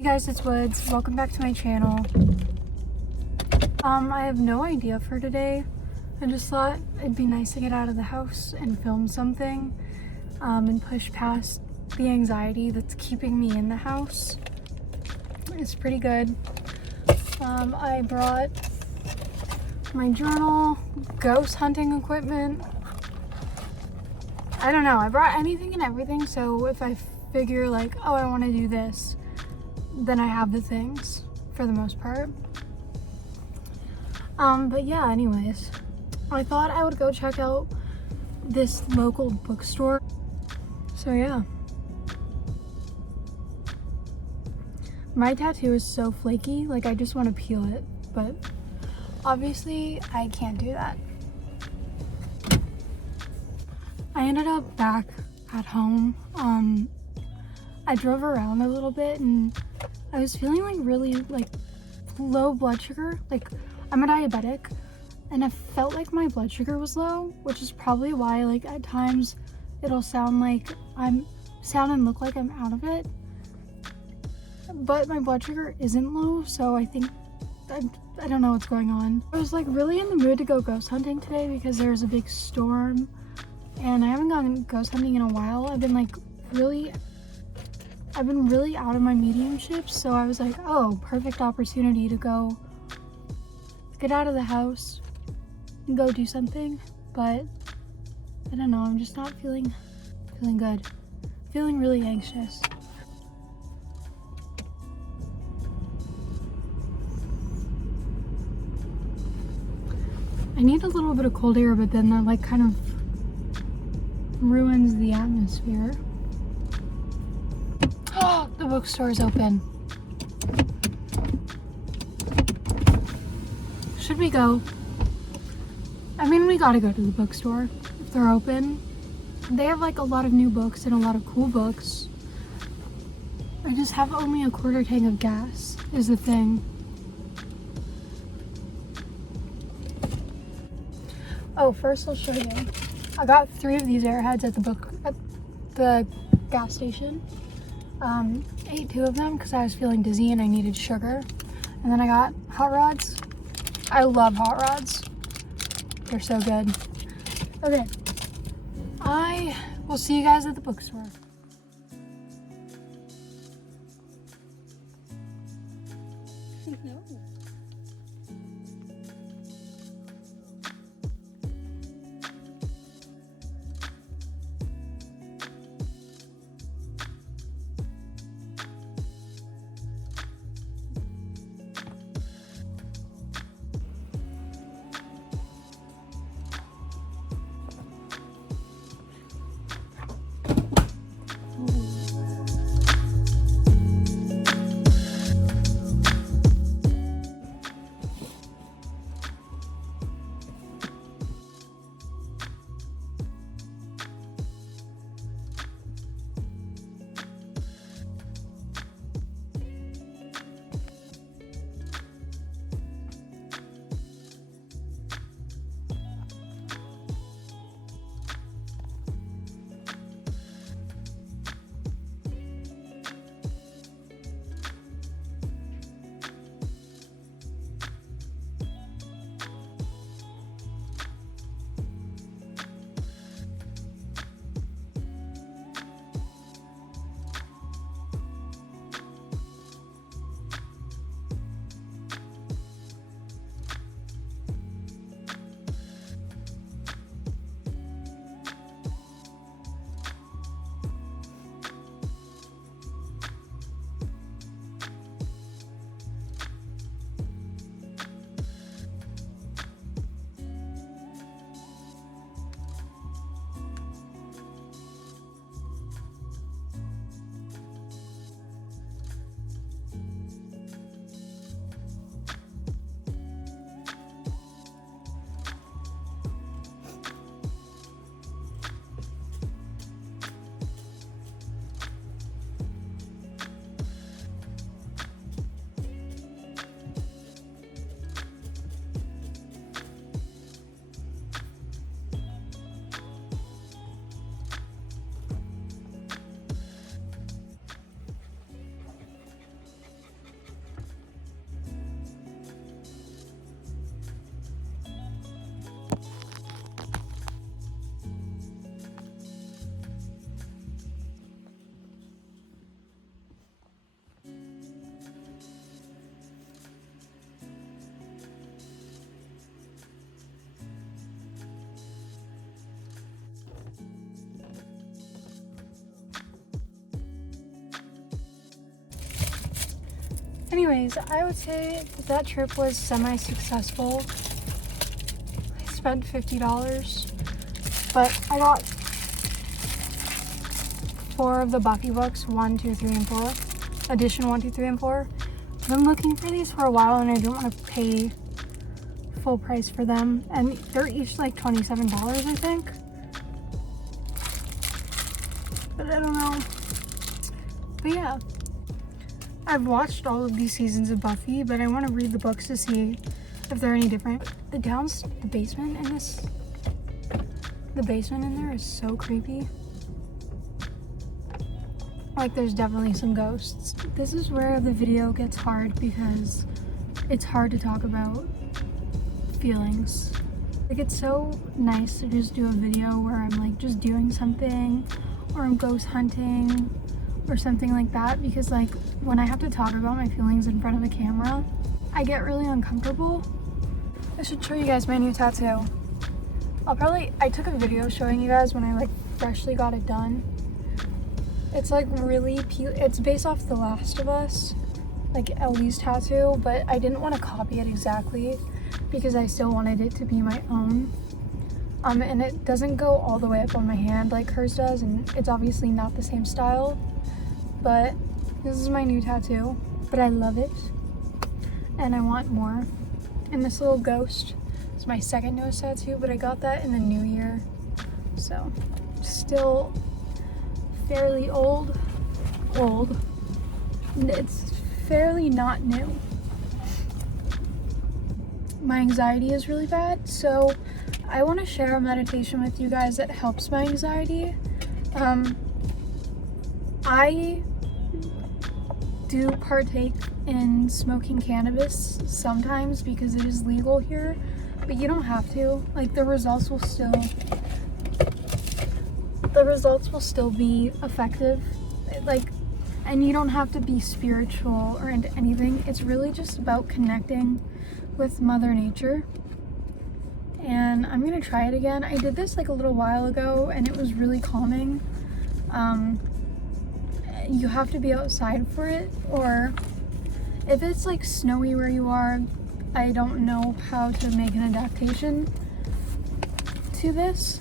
Hey guys, it's Woods. Welcome back to my channel. I have no idea for today. I just thought it'd be nice to get out of the house and film something and push past the anxiety that's keeping me in the house. It's pretty good. I brought my journal, ghost hunting equipment. I don't know, I brought anything and everything, so if I figure like, oh, I want to do this, then I have the things for the most part. But yeah, anyways, I thought I would go check out this local bookstore. So yeah. My tattoo is so flaky, like I just want to peel it, but obviously I can't do that. I ended up back at home. I drove around a little bit and I was feeling like really like low blood sugar. Like I'm a diabetic and I felt like my blood sugar was low, which is probably why like at times it'll sound like and look like I'm out of it. But my blood sugar isn't low, so I think I don't know what's going on. I was like really in the mood to go ghost hunting today because there's a big storm and I haven't gone ghost hunting in a while. I've been really out of my mediumship, so I was like, oh, perfect opportunity to go get out of the house and go do something. But I don't know, I'm just not feeling good. Feeling really anxious. I need a little bit of cold air, but then that like kind of ruins the atmosphere. Oh, the bookstore is open. Should we go? I mean, we gotta go to the bookstore if they're open. They have like a lot of new books and a lot of cool books. I just have only a quarter tank of gas is the thing. Oh, first I'll show you. I got 3 of these Airheads at the gas station. Ate 2 of them because I was feeling dizzy and I needed sugar. And then I got hot rods. I love hot rods. They're so good. Okay. I will see you guys at the bookstore. No. Anyways, I would say that trip was semi-successful. I spent $50, but I got 4 of the Buffy books, 1, 2, 3, and 4. Edition 1, 2, 3, and 4. I've been looking for these for a while and I didn't want to pay full price for them. And they're each like $27, I think. But I don't know. But yeah. I've watched all of these seasons of Buffy, but I want to read the books to see if they're any different. The basement in there is so creepy. Like, there's definitely some ghosts. This is where the video gets hard because it's hard to talk about feelings. Like, it's so nice to just do a video where I'm like just doing something, or I'm ghost hunting or something like that, because like when I have to talk about my feelings in front of a camera, I get really uncomfortable. I should show you guys my new tattoo. I took a video showing you guys when I like freshly got it done. It's like really it's based off The Last of Us, like Ellie's tattoo, but I didn't want to copy it exactly because I still wanted it to be my own. And it doesn't go all the way up on my hand like hers does, and it's obviously not the same style, but this is my new tattoo. But I love it and I want more. And this little ghost is my second newest tattoo, but I got that in the new year, so still fairly old. It's fairly not new. My anxiety is really bad, so I want to share a meditation with you guys that helps my anxiety. I do partake in smoking cannabis sometimes because it is legal here, but you don't have to. Like, the results will still be effective. Like, and you don't have to be spiritual or into anything. It's really just about connecting with Mother Nature. And I'm gonna try it again. I did this like a little while ago and it was really calming. You have to be outside for it, or if it's like snowy where you are, I don't know how to make an adaptation to this,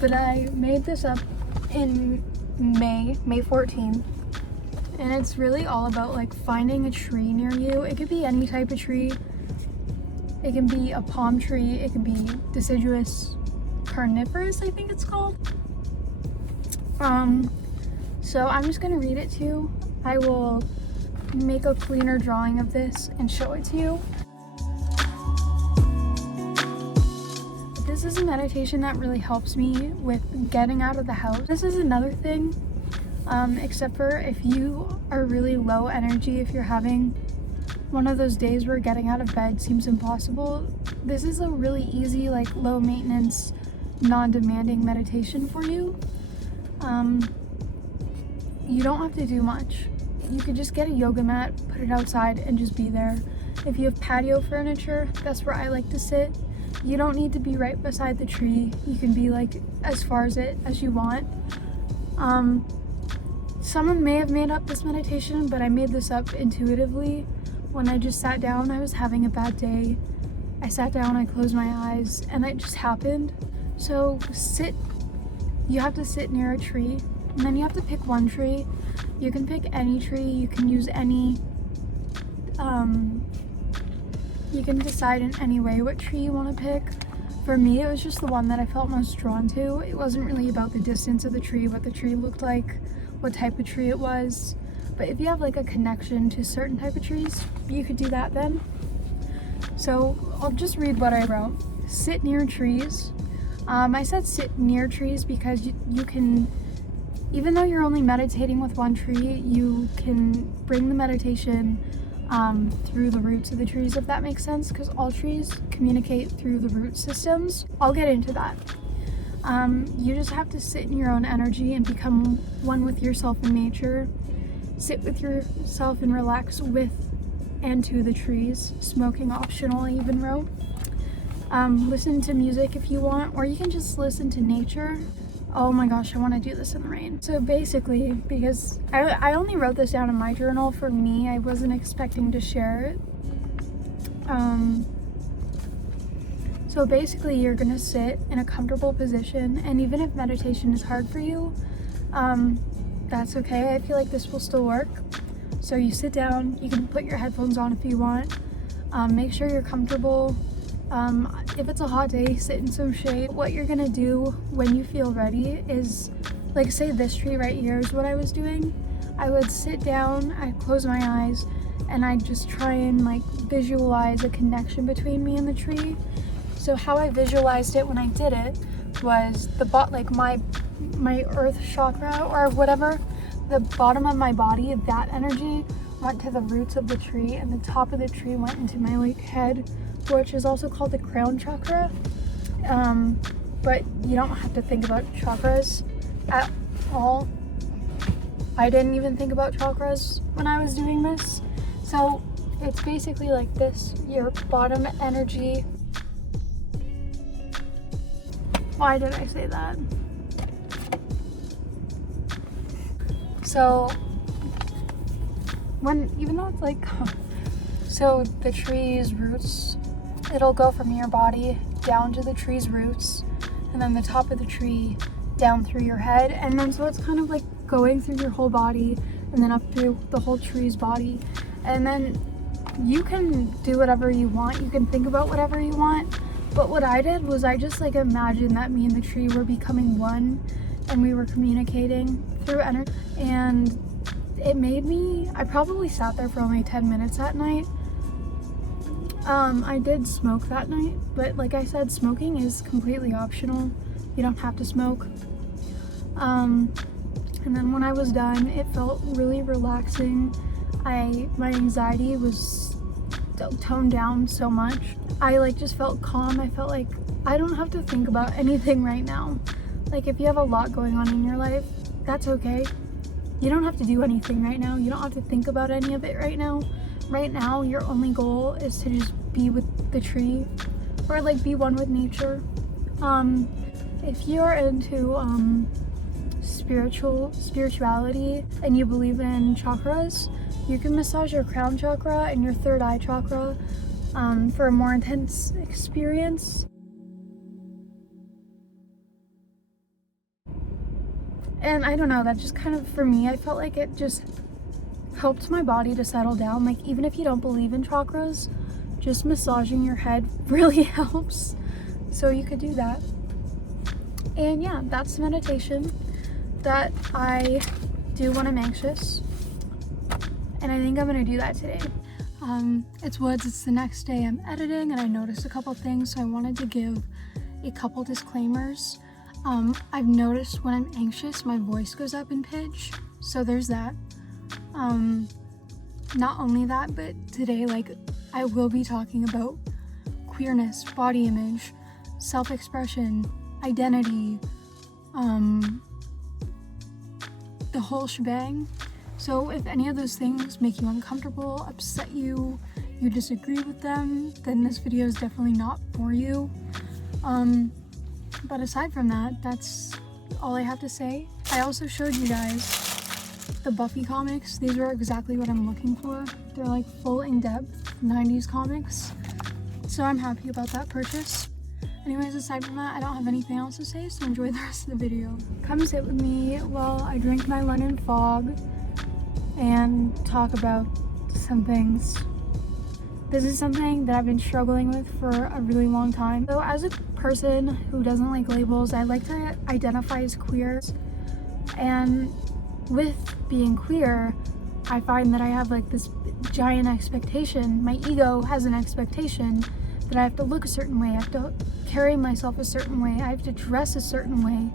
but I made this up in May 14th, and it's really all about like finding a tree near you. It could be any type of tree. It can be a palm tree, it can be deciduous carnivorous, I think it's called. So I'm just gonna read it to you. I will make a cleaner drawing of this and show it to you. This is a meditation that really helps me with getting out of the house. This is another thing, except for if you are really low energy, if you're having one of those days where getting out of bed seems impossible, this is a really easy, like low maintenance, non-demanding meditation for you. You don't have to do much. You could just get a yoga mat, put it outside, and just be there. If you have patio furniture, that's where I like to sit. You don't need to be right beside the tree. You can be like as far as it as you want. Someone may have made up this meditation, but I made this up intuitively. When I just sat down, I was having a bad day. I sat down, I closed my eyes, and it just happened. So you have to sit near a tree, and then you have to pick one tree. You can pick any tree, you can use any, you can decide in any way what tree you want to pick. For me, it was just the one that I felt most drawn to. It wasn't really about the distance of the tree, what the tree looked like, what type of tree it was. But if you have like a connection to certain type of trees, you could do that then. So I'll just read what I wrote. Sit near trees. I said sit near trees because you can, even though you're only meditating with one tree, you can bring the meditation through the roots of the trees, if that makes sense, because all trees communicate through the root systems. I'll get into that. You just have to sit in your own energy and become one with yourself and nature. Sit with yourself and relax with and to the trees. Smoking optional, I even wrote. Listen to music if you want, or you can just listen to nature. Oh my gosh, I want to do this in the rain. So basically, because I only wrote this down in my journal for me, I wasn't expecting to share it. So basically, you're gonna sit in a comfortable position, and even if meditation is hard for you, that's okay. I feel like this will still work. So you sit down, you can put your headphones on if you want. Make sure you're comfortable. If it's a hot day, sit in some shade. What you're gonna do when you feel ready is, like, say this tree right here is what I was doing. I would sit down, I'd close my eyes, and I'd just try and like visualize a connection between me and the tree. So how I visualized it when I did it was like my earth chakra or whatever, the bottom of my body, that energy went to the roots of the tree, and the top of the tree went into my like head, which is also called the crown chakra. But you don't have to think about chakras at all. I didn't even think about chakras when I was doing this. So it's basically like this, your bottom energy. Why did I say that? So even though it's like, so the tree's roots, it'll go from your body down to the tree's roots, and then the top of the tree down through your head, and then so it's kind of like going through your whole body and then up through the whole tree's body. And then you can do whatever you want, you can think about whatever you want. But what I did was I just like imagined that me and the tree were becoming one, and we were communicating through energy. And it made me, I probably sat there for only 10 minutes that night. I did smoke that night, but like I said, smoking is completely optional. You don't have to smoke. And then when I was done, it felt really relaxing. My anxiety was toned down so much. I like just felt calm. I felt like I don't have to think about anything right now. Like if you have a lot going on in your life, that's okay. You don't have to do anything right now. You don't have to think about any of it right now. Right now, your only goal is to just be with the tree, or like be one with nature. If you're into spirituality and you believe in chakras, you can massage your crown chakra and your third eye chakra for a more intense experience. And I don't know, that just kind of, for me, I felt like it just helped my body to settle down. Like even if you don't believe in chakras, just massaging your head really helps. So you could do that. And yeah, that's the meditation that I do when I'm anxious. And I think I'm gonna do that today. It's Woods, it's the next day I'm editing, and I noticed a couple things, so I wanted to give a couple disclaimers. I've noticed when I'm anxious, my voice goes up in pitch, so there's that. Not only that, but today, like, I will be talking about queerness, body image, self-expression, identity, the whole shebang. So if any of those things make you uncomfortable, upset you, you disagree with them, then this video is definitely not for you. But aside from that, that's all I have to say. I also showed you guys the Buffy comics. These are exactly what I'm looking for. They're like full in-depth 90s comics. So I'm happy about that purchase. Anyways, aside from that, I don't have anything else to say, so enjoy the rest of the video. Come sit with me while I drink my London Fog and talk about some things. This is something that I've been struggling with for a really long time. So as a person who doesn't like labels, I like to identify as queer. And with being queer, I find that I have like this giant expectation. My ego has an expectation that I have to look a certain way, I have to carry myself a certain way, I have to dress a certain way.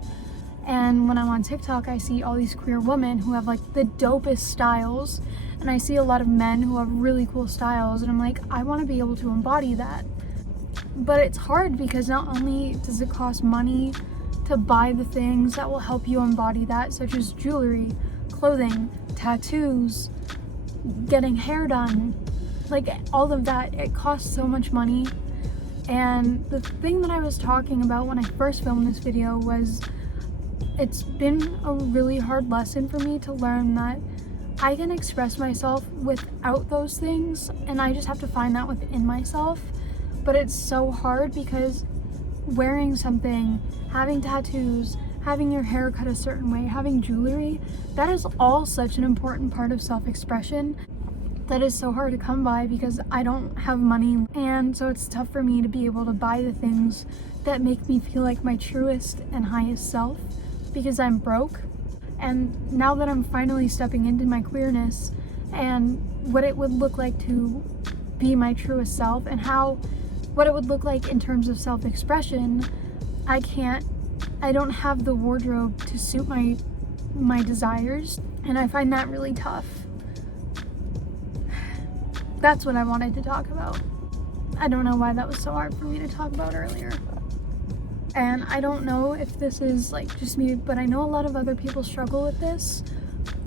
And when I'm on TikTok, I see all these queer women who have like the dopest styles, and I see a lot of men who have really cool styles, and I'm like, I want to be able to embody that. But it's hard because not only does it cost money to buy the things that will help you embody that, such as jewelry, clothing, tattoos, getting hair done, like all of that, it costs so much money. And the thing that I was talking about when I first filmed this video was it's been a really hard lesson for me to learn that I can express myself without those things, and I just have to find that within myself. But it's so hard because wearing something, having tattoos, having your hair cut a certain way, having jewelry, that is all such an important part of self-expression that is so hard to come by because I don't have money, and so it's tough for me to be able to buy the things that make me feel like my truest and highest self because I'm broke. And now that I'm finally stepping into my queerness and what it would look like to be my truest self and what it would look like in terms of self-expression, I don't have the wardrobe to suit my desires, and I find that really tough. That's what I wanted to talk about. I don't know why that was so hard for me to talk about earlier. And I don't know if this is like just me, but I know a lot of other people struggle with this.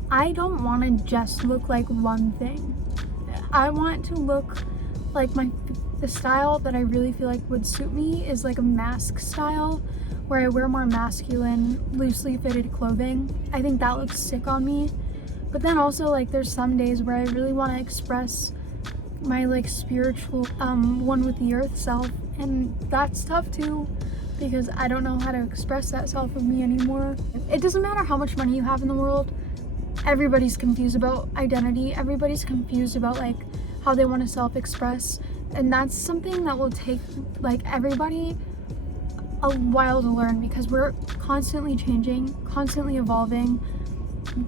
I don't want to just look like one thing. I want to look like the style that I really feel like would suit me is like a mask style where I wear more masculine, loosely fitted clothing. I think that looks sick on me. But then also like there's some days where I really want to express my like spiritual one with the earth self, and that's tough too because I don't know how to express that self of me anymore. It doesn't matter how much money you have in the world. Everybody's confused about identity. Everybody's confused about like how they want to self-express, and that's something that will take like everybody a while to learn because we're constantly changing, constantly evolving,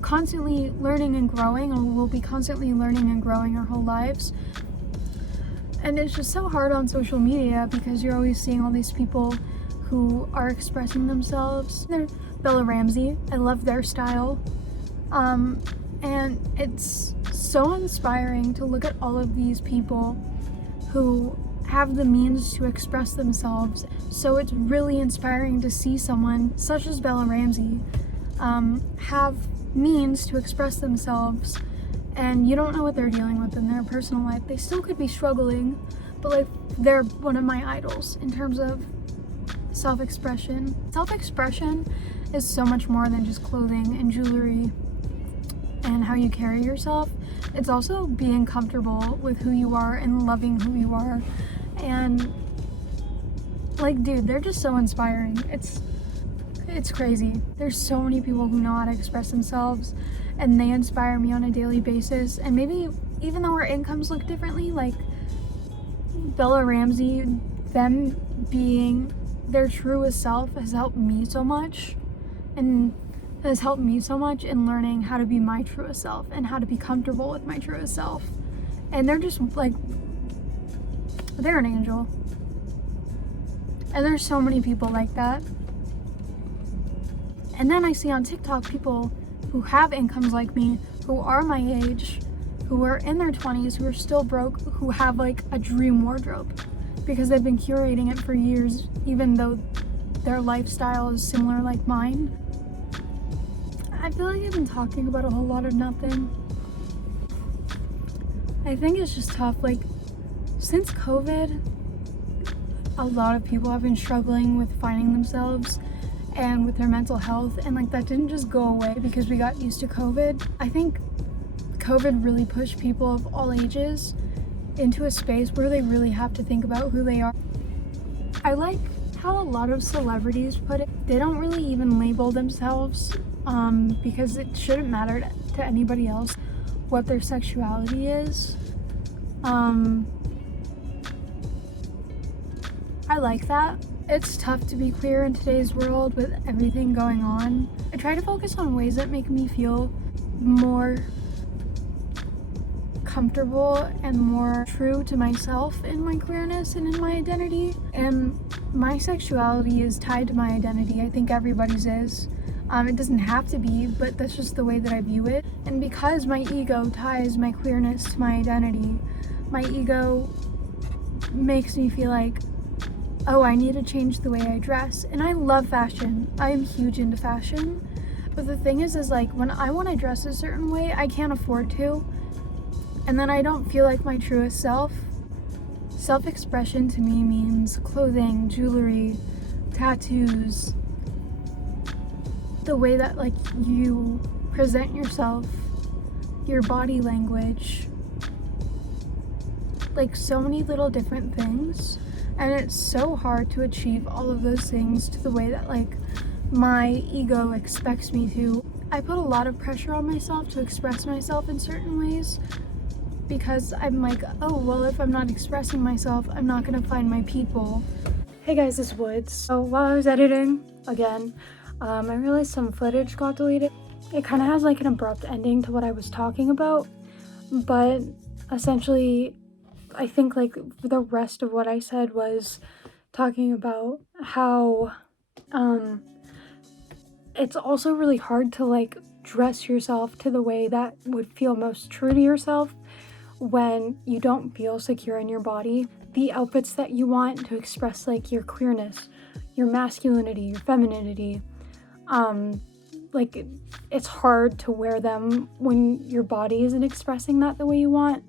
constantly learning and growing, and we'll be constantly learning and growing our whole lives. And it's just so hard on social media because you're always seeing all these people who are expressing themselves. They're Bella Ramsey. I love their style. And it's so inspiring to look at all of these people who have the means to express themselves. So it's really inspiring to see someone such as Bella Ramsey have means to express themselves, and you don't know what they're dealing with in their personal life. They still could be struggling, but like they're one of my idols in terms of self-expression. Self-expression is so much more than just clothing and jewelry and how you carry yourself. It's also being comfortable with who you are and loving who you are. And like, dude, they're just so inspiring. It's crazy. There's so many people who know how to express themselves, and they inspire me on a daily basis. And maybe even though our incomes look differently, like Bella Ramsey, them being their truest self has helped me so much, and has helped me so much in learning how to be my truest self and how to be comfortable with my truest self. And they're just like, they're an angel. And there's so many people like that. And then I see on TikTok people who have incomes like me, who are my age, who are in their 20s, who are still broke, who have like a dream wardrobe because they've been curating it for years, even though their lifestyle is similar like mine. I feel like I've been talking about a whole lot of nothing. I think it's just tough. Like, since COVID, a lot of people have been struggling with finding themselves and with their mental health, and like that didn't just go away because we got used to COVID. I think COVID really pushed people of all ages into a space where they really have to think about who they are. I like how a lot of celebrities put it. They don't really even label themselves because it shouldn't matter to anybody else what their sexuality is. I like that. It's tough to be queer in today's world with everything going on. I try to focus on ways that make me feel more comfortable and more true to myself in my queerness and in my identity. And my sexuality is tied to my identity. I think everybody's is. It doesn't have to be, but that's just the way that I view it. And because my ego ties my queerness to my identity, my ego makes me feel like, oh, I need to change the way I dress. And I love fashion. I'm huge into fashion. But the thing is like when I want to dress a certain way, I can't afford to. And then I don't feel like my truest self. Self-expression to me means clothing, jewelry, tattoos, the way that like you present yourself, your body language, like so many little different things. And it's so hard to achieve all of those things to the way that like my ego expects me to. I put a lot of pressure on myself to express myself in certain ways because I'm like, oh, well, if I'm not expressing myself, I'm not gonna find my people. Hey guys, it's Woods. So while I was editing, again, I realized some footage got deleted. It kind of has like an abrupt ending to what I was talking about, but essentially, I think like the rest of what I said was talking about how it's also really hard to like dress yourself to the way that would feel most true to yourself when you don't feel secure in your body. The outfits that you want to express like your queerness, your masculinity, your femininity, like it's hard to wear them when your body isn't expressing that the way you want.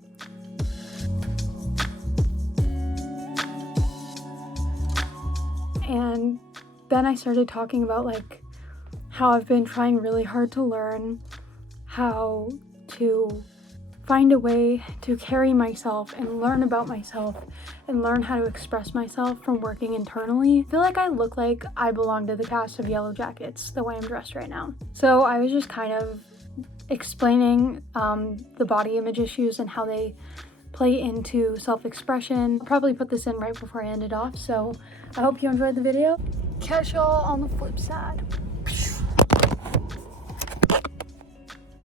And then I started talking about like how I've been trying really hard to learn how to find a way to carry myself and learn about myself and learn how to express myself from working internally. I feel like I look like I belong to the cast of Yellow Jackets the way I'm dressed right now. So I was just kind of explaining the body image issues and how they play into self-expression. I'll probably put this in right before I end it off, so I hope you enjoyed the video. Catch y'all on the flip side.